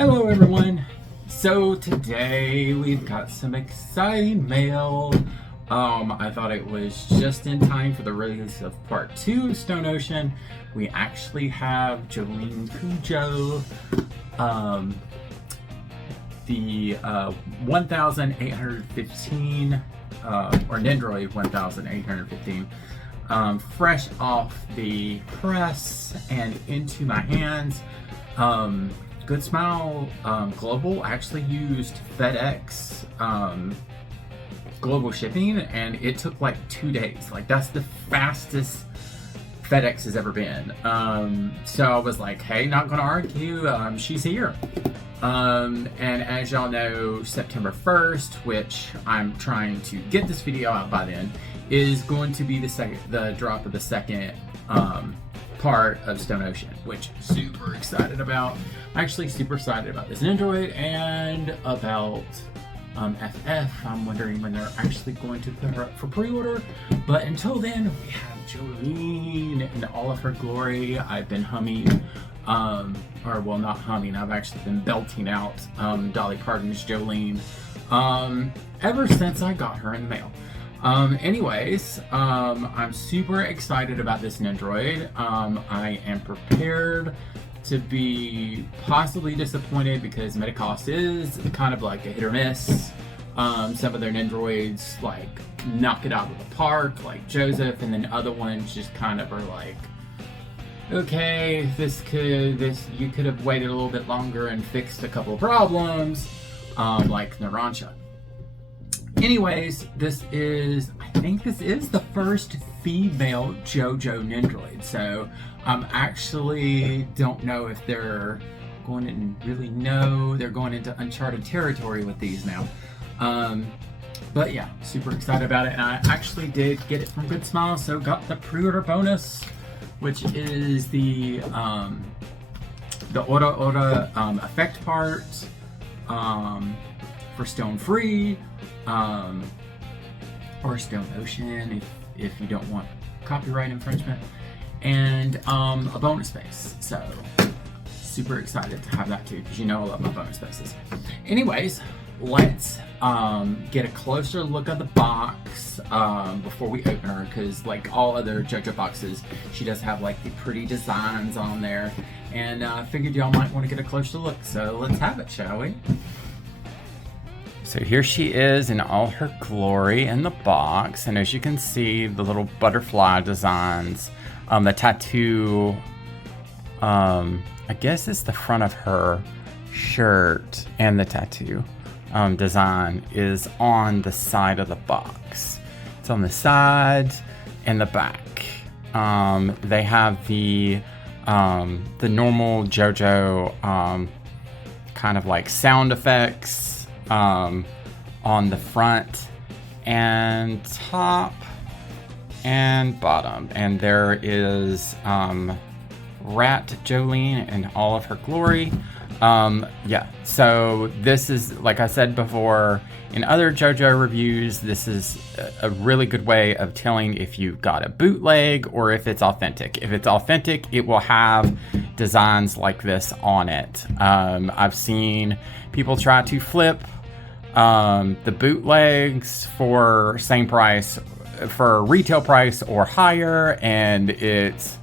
Hello everyone! So today we've got some exciting mail. I thought it was just in time for the release of part 2 of Stone Ocean. We actually have Jolyne Cujoh, the 1815, or Nendoroid 1815, fresh off the press and into my hands. Good Smile Global actually used FedEx global shipping, and it took like 2 days. Like, that's the fastest FedEx has ever been. So I was like, hey, not gonna argue, she's here. And as y'all know, September 1st, which I'm trying to get this video out by then, is going to be the drop of the second part of Stone Ocean, which I'm super excited about. I'm actually super excited about this Nendoroid and about FF. I'm wondering when they're actually going to put her up for pre-order. But until then, we have Jolyne in all of her glory. I've been humming, or well, not humming, I've actually been belting out Dolly Parton's Jolyne ever since I got her in the mail. Anyways, I'm super excited about this Nendoroid. I am prepared to be possibly disappointed because Metacost is kind of like a hit or miss. Some of their Nendoroids like knock it out of the park, like Joseph, and then other ones just kind of are like, okay, you could have waited a little bit longer and fixed a couple of problems, like Narancia. Anyways, I think this is the first female Jojo Nendoroid, so actually don't know if they're going into uncharted territory with these now. But yeah, super excited about it, and I actually did get it from Good Smile, so got the pre-order bonus, which is the Aura effect part for Stone Free, or Stone Ocean if you don't want copyright infringement, and a bonus space. So super excited to have that too, because you know I love my bonus spaces. Anyways, let's get a closer look at the box before we open her, because like all other JoJo boxes, she does have like the pretty designs on there, and I figured y'all might want to get a closer look, so let's have it, shall we? So here she is in all her glory in the box, and as you can see, the little butterfly designs, the tattoo, I guess it's the front of her shirt, and the tattoo design is on the side of the box. It's on the sides and the back. They have the normal JoJo kind of like sound effects on the front and top and bottom, and there is Rat Jolyne in all of her glory. Yeah, so this is, like I said before in other JoJo reviews, this is a really good way of telling if you got a bootleg or if it's authentic. If it's authentic, it will have designs like this on it. I've seen people try to flip the bootlegs for same price, for retail price or higher, and it's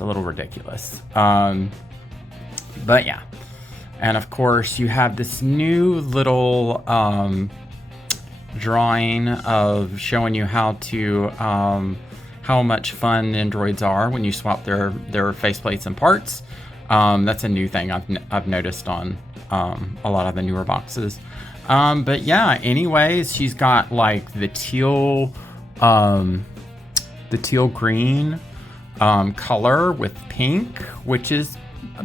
a little ridiculous. But yeah, and of course you have this new little drawing of showing you how much fun Nendoroids are when you swap their faceplates and parts. That's a new thing I've noticed on a lot of the newer boxes. But yeah, anyways, she's got like the teal green color with pink, which is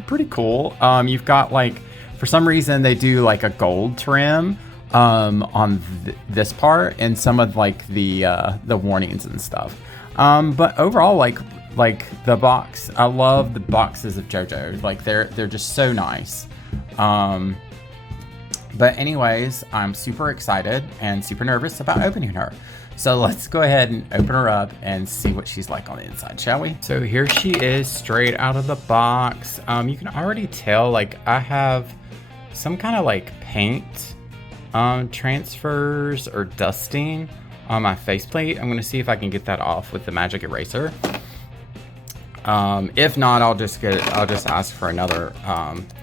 pretty cool. You've got like, for some reason they do like a gold trim on this part, and some of like the warnings and stuff. But overall, like the box, I love the boxes of JoJo. Like they're just so nice. But anyways, I'm super excited and super nervous about opening her. So let's go ahead and open her up and see what she's like on the inside, shall we? So here she is straight out of the box. You can already tell, like, I have some kind of like paint transfers or dusting on my faceplate. I'm gonna see if I can get that off with the magic eraser. If not, I'll just ask for another,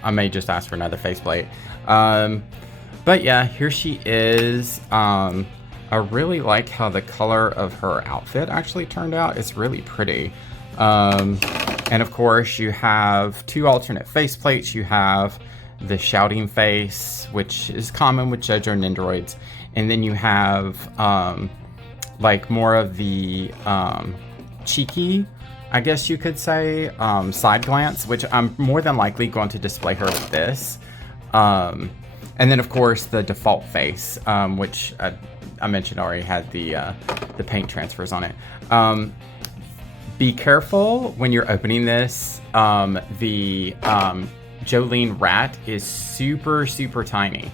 I may just ask for another faceplate. But yeah, here she is. I really like how the color of her outfit actually turned out. It's really pretty. And of course you have two alternate faceplates. You have the shouting face, which is common with Jojo Nendoroids. And then you have, like more of the, cheeky, I guess you could say, side glance, which I'm more than likely going to display her with this. And then of course the default face, which I mentioned already had the paint transfers on it. Be careful when you're opening this. The Jolyne rat is super, super tiny.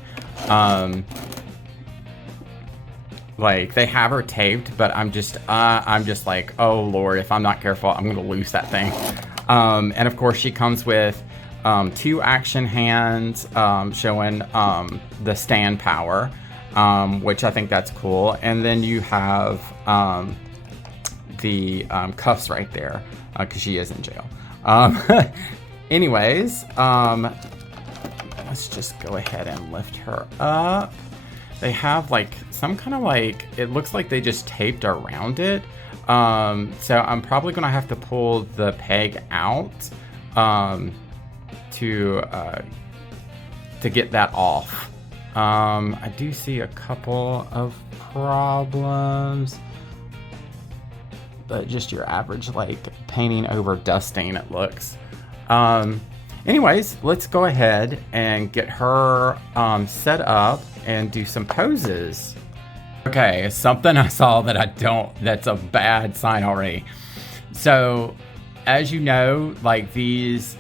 Like they have her taped, but I'm just like, oh Lord, if I'm not careful, I'm gonna lose that thing. And of course she comes with two action hands showing the stand power, which I think that's cool. And then you have the cuffs right there, because she is in jail. Anyways, let's just go ahead and lift her up. They have like some kind of like, it looks like they just taped around it. So I'm probably gonna have to pull the peg out to get that off. I do see a couple of problems, but just your average like painting over dusting, it looks. Anyways, let's go ahead and get her set up and do some poses. Okay, something I saw that that's a bad sign already. So, as you know, like these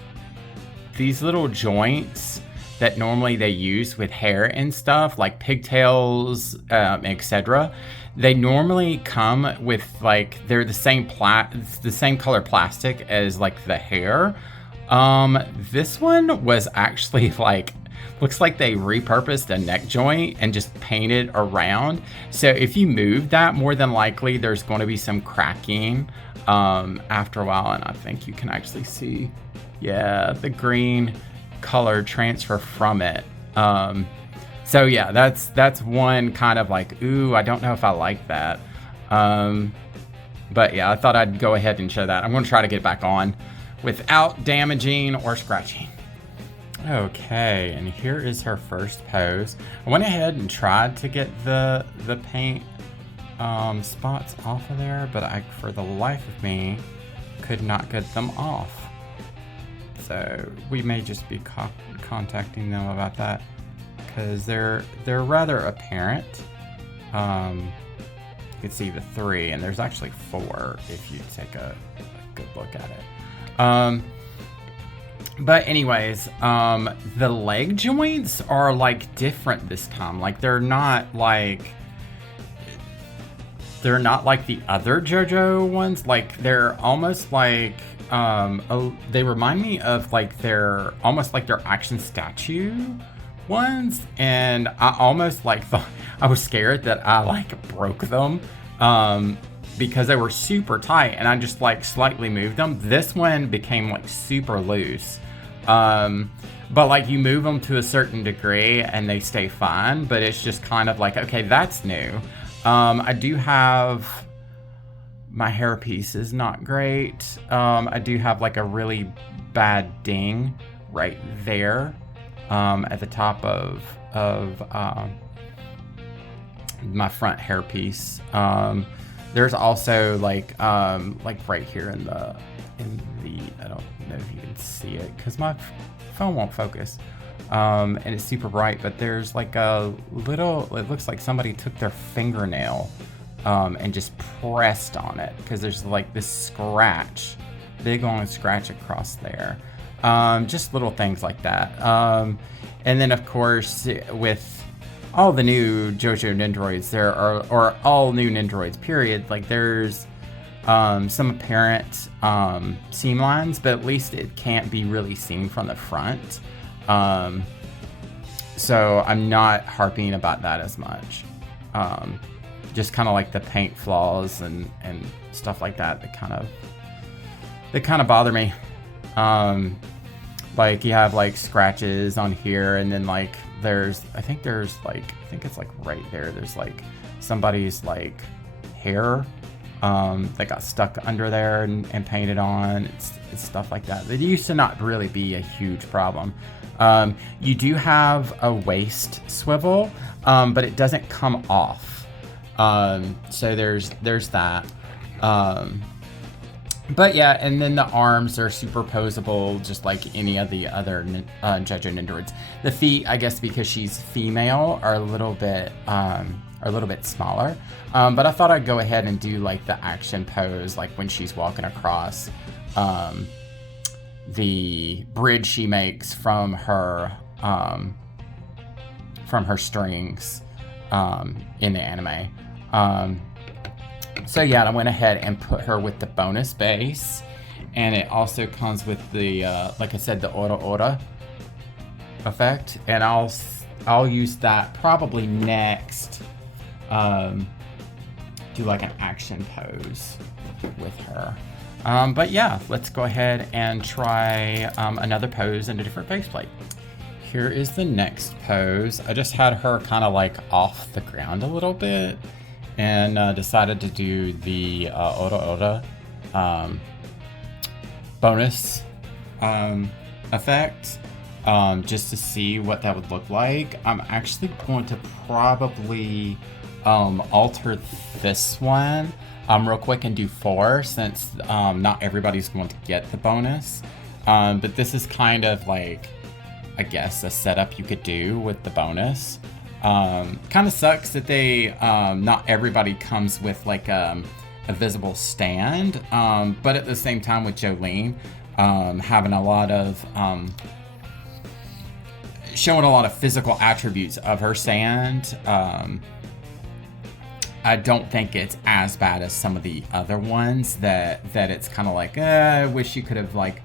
little joints that normally they use with hair and stuff, like pigtails, etc. They normally come with like, they're the same color plastic as like the hair. This one was actually like, looks like they repurposed a neck joint and just painted around. So if you move that, more than likely there's going to be some cracking after a while. And I think you can actually see, yeah, the green color transfer from it. So yeah, that's one kind of like, ooh, I don't know if I like that. But yeah, I thought I'd go ahead and show that. I'm going to try to get back on without damaging or scratching. Okay, and here is her first pose. I went ahead and tried to get the paint spots off of there, but I, for the life of me, could not get them off. So we may just be contacting them about that, because they're rather apparent. You can see the 3, and there's actually 4 if you take a good look at it. But anyways, the leg joints are like different this time. Like they're not like the other JoJo ones. Like they're almost like they remind me of like they're almost like their action statue ones, and I almost like thought, I was scared that I like broke them because they were super tight, and I just like slightly moved them. This one became like super loose. But like you move them to a certain degree and they stay fine, but it's just kind of like, okay, that's new. I do have, my hairpiece is not great. I do have like a really bad ding right there, at the top of my front hairpiece. There's also like right here in the, I don't know if you can see it because my phone won't focus, and it's super bright, but there's like a little, it looks like somebody took their fingernail and just pressed on it, because there's like this scratch, big long scratch across there. Just little things like that. And then of course with all the new Jojo Nendoroids, there are, or all new Nendoroids period, like there's some apparent seam lines, but at least it can't be really seen from the front. So I'm not harping about that as much. Just kind of like the paint flaws and stuff like that that kind of bother me. Like you have like scratches on here, and then like I think it's like right there. There's like somebody's like hair that got stuck under there and painted on. It's stuff like that. It used to not really be a huge problem. You do have a waist swivel, but it doesn't come off. So there's that. But yeah, and then the arms are superposable, just like any of the other Jojo Nendoroids. The feet, I guess, because she's female, are a little bit smaller. But I thought I'd go ahead and do like the action pose, like when she's walking across the bridge she makes from her strings in the anime. So yeah, I went ahead and put her with the bonus base, and it also comes with the like I said, the Ora Ora effect, and I'll use that probably next. Do like an action pose with her. But yeah, let's go ahead and try another pose and a different faceplate. Here is the next pose. I just had her kind of like off the ground a little bit, and decided to do the Ora Ora bonus effect, just to see what that would look like. I'm actually going to probably alter this one real quick and do 4, since not everybody's going to get the bonus. But this is kind of like, I guess, a setup you could do with the bonus. Kind of sucks that they not everybody comes with like a visible stand, but at the same time with Jolyne having a lot of showing a lot of physical attributes of her stand, I don't think it's as bad as some of the other ones that it's kind of like, I wish you could have like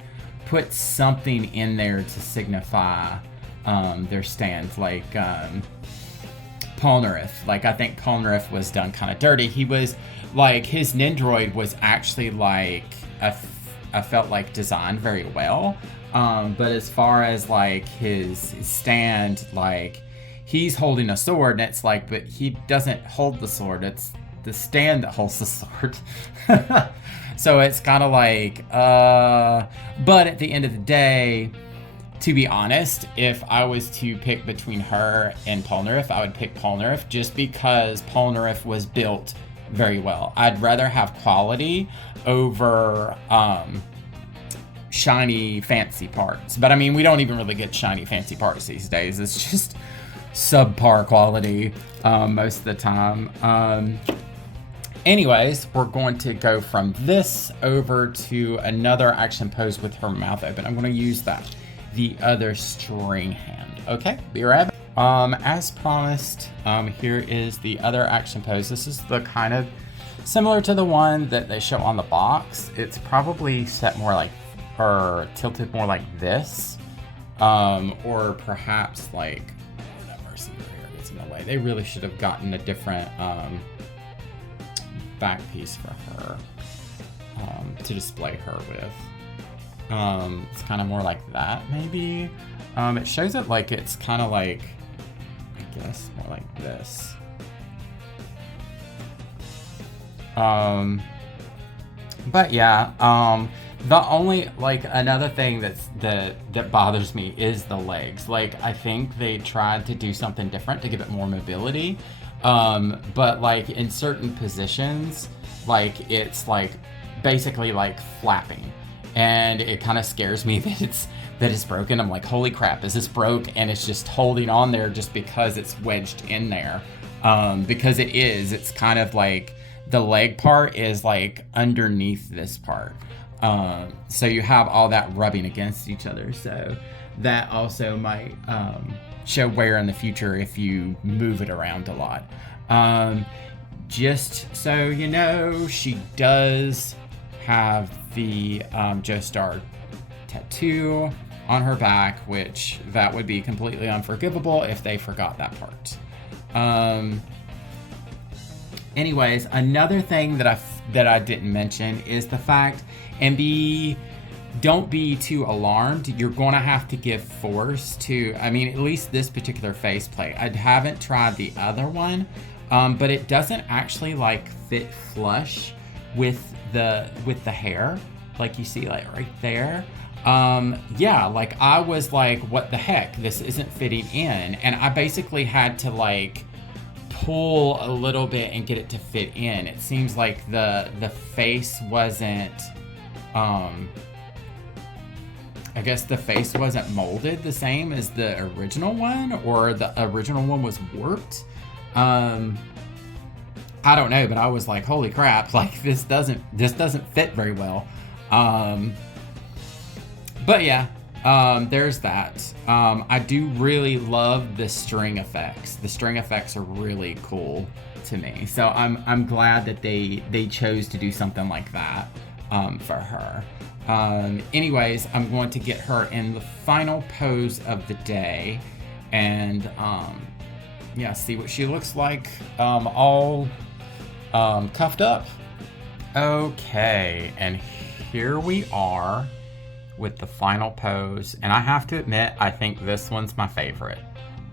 put something in there to signify their stands, like Polnareff. Like, I think Polnareff was done kind of dirty. He was like, his Nendoroid was actually like, I felt like designed very well. But as far as like his stand, like he's holding a sword, and it's like, but he doesn't hold the sword. It's the stand that holds the sword. So it's kind of like, but at the end of the day, to be honest, if I was to pick between her and Polnareff, I would pick Polnareff, just because Polnareff was built very well. I'd rather have quality over shiny fancy parts. But I mean, we don't even really get shiny fancy parts these days. It's just subpar quality most of the time. Anyways, we're going to go from this over to another action pose with her mouth open. I'm going to use the other string hand. Okay, be right back. As promised, here is the other action pose. This is the kind of similar to the one that they show on the box. It's probably set more like, or tilted more like this, or perhaps like, oh, no mercy, here gets in the way. They really should have gotten a different back piece for her to display her with. It's kind of more like that, maybe. It shows it like it's kind of like, I guess, more like this. But yeah, the only, like, another thing that bothers me is the legs. Like, I think they tried to do something different to give it more mobility. But like in certain positions, like it's like basically like flapping, and it kind of scares me that it's broken. I'm like, holy crap, is this broke? And it's just holding on there just because it's wedged in there. Because it's kind of like the leg part is like underneath this part. So you have all that rubbing against each other. So that also might show wear in the future if you move it around a lot. Just so you know, she does have the Joestar tattoo on her back, which that would be completely unforgivable if they forgot that part. Anyways, another thing that I didn't mention is the fact, and don't be too alarmed. You're going to have to give force to, I mean, at least this particular faceplate. I haven't tried the other one, but it doesn't actually like fit flush with the hair, like you see like right there. Yeah, like I was like, what the heck? This isn't fitting in. And I basically had to like pull a little bit and get it to fit in. It seems like the face wasn't, I guess the face wasn't molded the same as the original one, or the original one was warped. I don't know, but I was like, holy crap, like this doesn't fit very well. But yeah, there's that. I do really love the string effects. The string effects are really cool to me. So I'm glad that they chose to do something like that for her. Anyways, I'm going to get her in the final pose of the day, and yeah, see what she looks like all cuffed up. Okay, and here we are with the final pose, and I have to admit, I think this one's my favorite.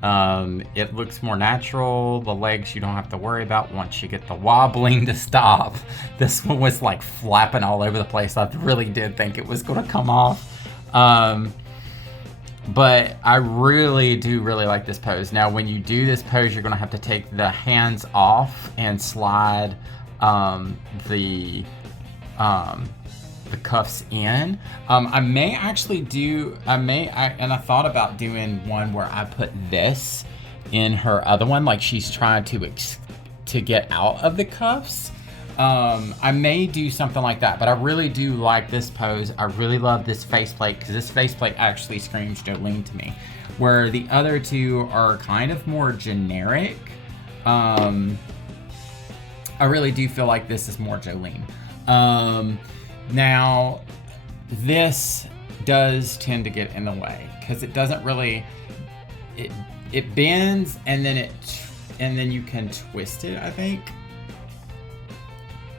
It looks more natural. The legs you don't have to worry about once you get the wobbling to stop. This one was like flapping all over the place. I really did think it was going to come off. But I really like this pose. Now, when you do this pose, you're going to have to take the hands off and slide the cuffs in. I may actually do, and I thought about doing one where I put this in her other one, like she's trying to get out of the cuffs. I may do something like that, but I really do like this pose. I really love this faceplate, because this faceplate actually screams Jolyne to me, where the other two are kind of more generic. I really do feel like this is more Jolyne. Now, this does tend to get in the way, because it doesn't really, it bends, and then you can twist it, I think.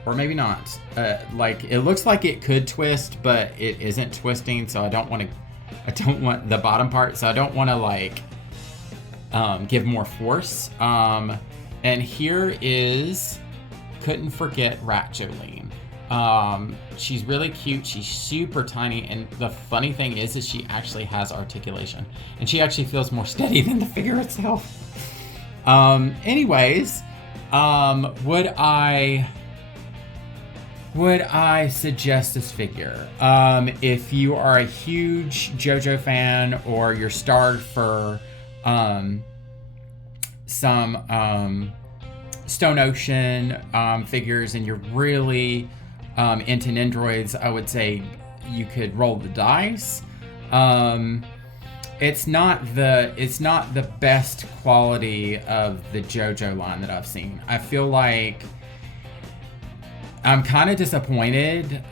Or maybe not. Like, it looks like it could twist, but it isn't twisting, so I don't want the bottom part, so I don't want to like give more force. And here is, couldn't forget Rat Jolyne. She's really cute. She's super tiny, and the funny thing is she actually has articulation, and she actually feels more steady than the figure itself. Anyways, would I suggest this figure? If you are a huge Jojo fan, or you're starved for some Stone Ocean figures, and you're really into Nendoroids, I would say you could roll the dice. It's not the best quality of the Jojo line that I've seen. I feel like I'm kind of disappointed,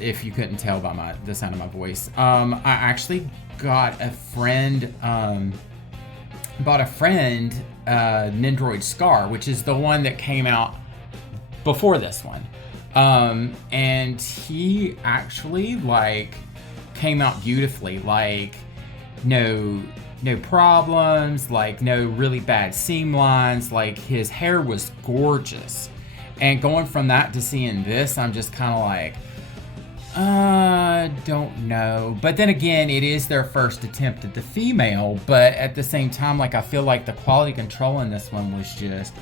if you couldn't tell by the sound of my voice. I actually got a friend, Nendoroid Scar, which is the one that came out before this one. And he actually like came out beautifully, like no problems, like no really bad seam lines, like his hair was gorgeous. And going from that to seeing this, I'm just kind of like, don't know. But then again, it is their first attempt at the female, but at the same time, like I feel like the quality control in this one was just,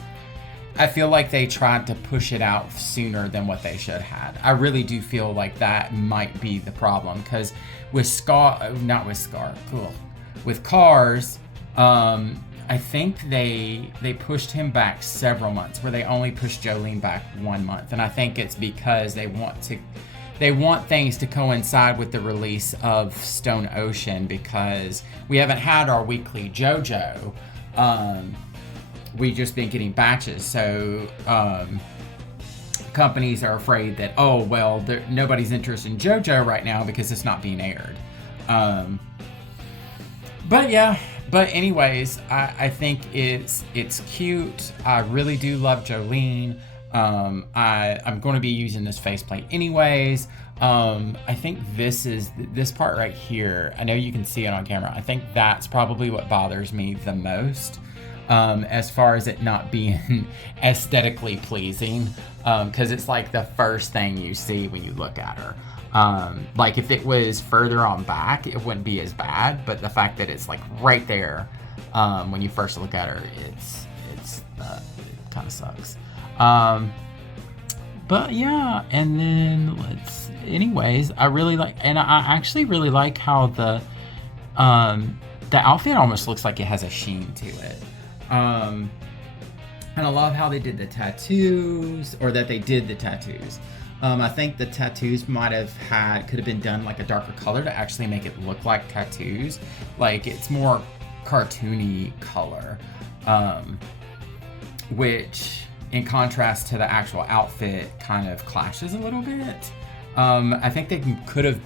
I feel like they tried to push it out sooner than what they should have. I really do feel like that might be the problem, because with Cars, I think they pushed him back several months, where they only pushed Jolyne back 1 month, and I think it's because they want things to coincide with the release of Stone Ocean, because we haven't had our weekly Jojo. We've just been getting batches, so companies are afraid that, oh well, nobody's interested in Jojo right now because it's not being aired. But yeah, but anyways, I think it's cute. I really do love Jolyne. I'm going to be using this faceplate anyways. I think this part right here. I know you can see it on camera. I think that's probably what bothers me the most, as far as it not being aesthetically pleasing, because it's like the first thing you see when you look at her. Like if it was further on back, it wouldn't be as bad, but the fact that it's like right there, when you first look at her, it kind of sucks. But yeah, and then anyways, I really like, and I actually really like how the outfit almost looks like it has a sheen to it. And I love how they did the tattoos, or that they did the tattoos. I think the tattoos could have been done like a darker color to actually make it look like tattoos. Like it's more cartoony color, which in contrast to the actual outfit kind of clashes a little bit. I think they could have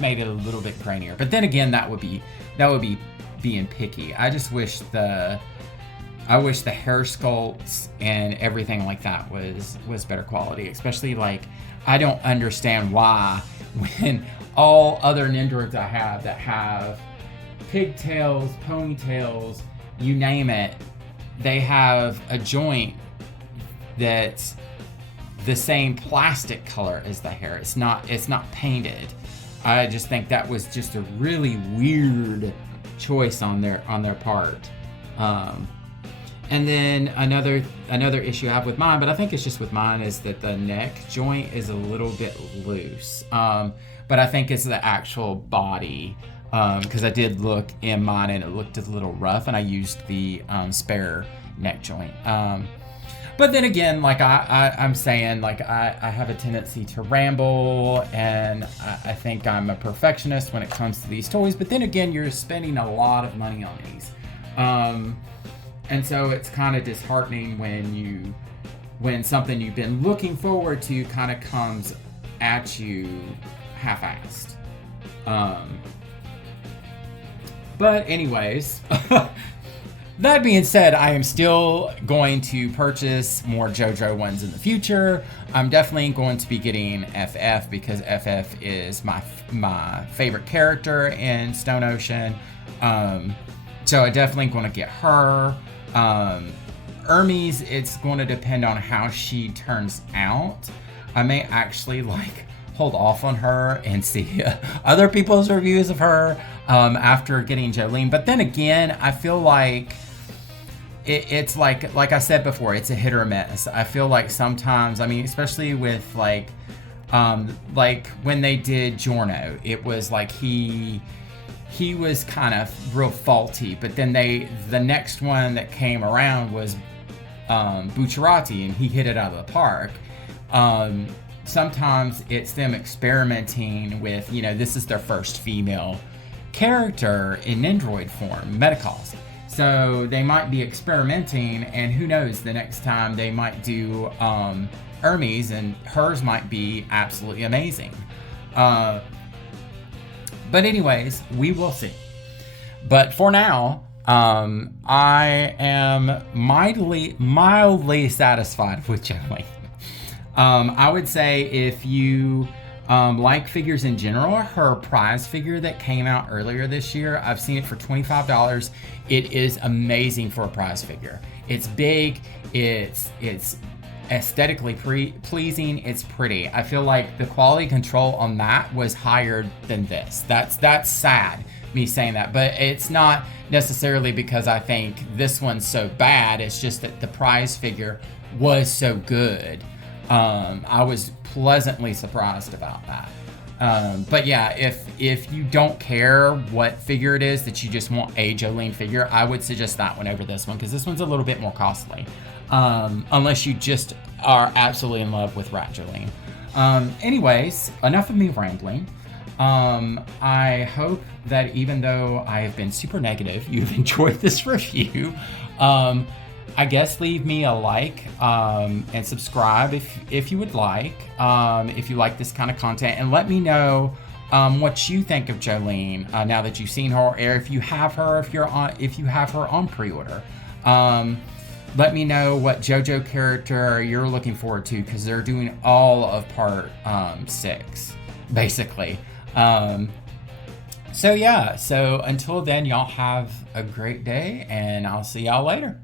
made it a little bit grainier, but then again, that would be being picky. I just wish the hair sculpts and everything like that was better quality. Especially like, I don't understand why when all other Nendoroids I have that have pigtails, ponytails, you name it, they have a joint that's the same plastic color as the hair. It's not painted. I just think that was just a really weird choice on their part. And then another issue I have with mine, but I think it's just with mine, is that the neck joint is a little bit loose. But I think it's the actual body, because I did look in mine and it looked a little rough, and I used the spare neck joint. But then again, like I'm saying, like I have a tendency to ramble, and I think I'm a perfectionist when it comes to these toys. But then again, you're spending a lot of money on these. And so it's kind of disheartening when something you've been looking forward to kind of comes at you half-assed. But anyways, that being said, I am still going to purchase more JoJo ones in the future. I'm definitely going to be getting FF, because FF is my favorite character in Stone Ocean. So I definitely going to get her. Hermes, it's going to depend on how she turns out. I may actually hold off on her and see other people's reviews of her after getting Jolyne. But then again, I feel like it's like I said before, it's a hit or miss. I feel like sometimes, I mean, especially with like when they did Giorno, it was like he was kind of real faulty, but then the next one that came around was Bucciarati, and he hit it out of the park. Sometimes it's them experimenting with, this is their first female character in Nendoroid form, Metacalls. So they might be experimenting, and who knows, the next time they might do Hermes, and hers might be absolutely amazing. But anyways, we will see. But for now, I am mildly satisfied with Joly. I would say if you like figures in general, her prize figure that came out earlier this year, I've seen it for $25. It is amazing for a prize figure. It's big. It's aesthetically pleasing. It's pretty. I feel like the quality control on that was higher than this. That's sad, me saying that, but it's not necessarily because I think this one's so bad. It's just that the prize figure was so good. I was pleasantly surprised about that. But yeah, if you don't care what figure it is, that you just want a Jolyne figure, I would suggest that one over this one, because this one's a little bit more costly. Unless you just are absolutely in love with Rat Jolyne. Anyways, enough of me rambling. I hope that even though I have been super negative, you've enjoyed this review. I guess leave me a like and subscribe if you would like, if you like this kind of content, and let me know what you think of Jolyne now that you've seen her, or if you have her, if you have her on pre-order. Let me know what JoJo character you're looking forward to, because they're doing all of part 6, basically. So yeah, so until then, y'all have a great day, and I'll see y'all later.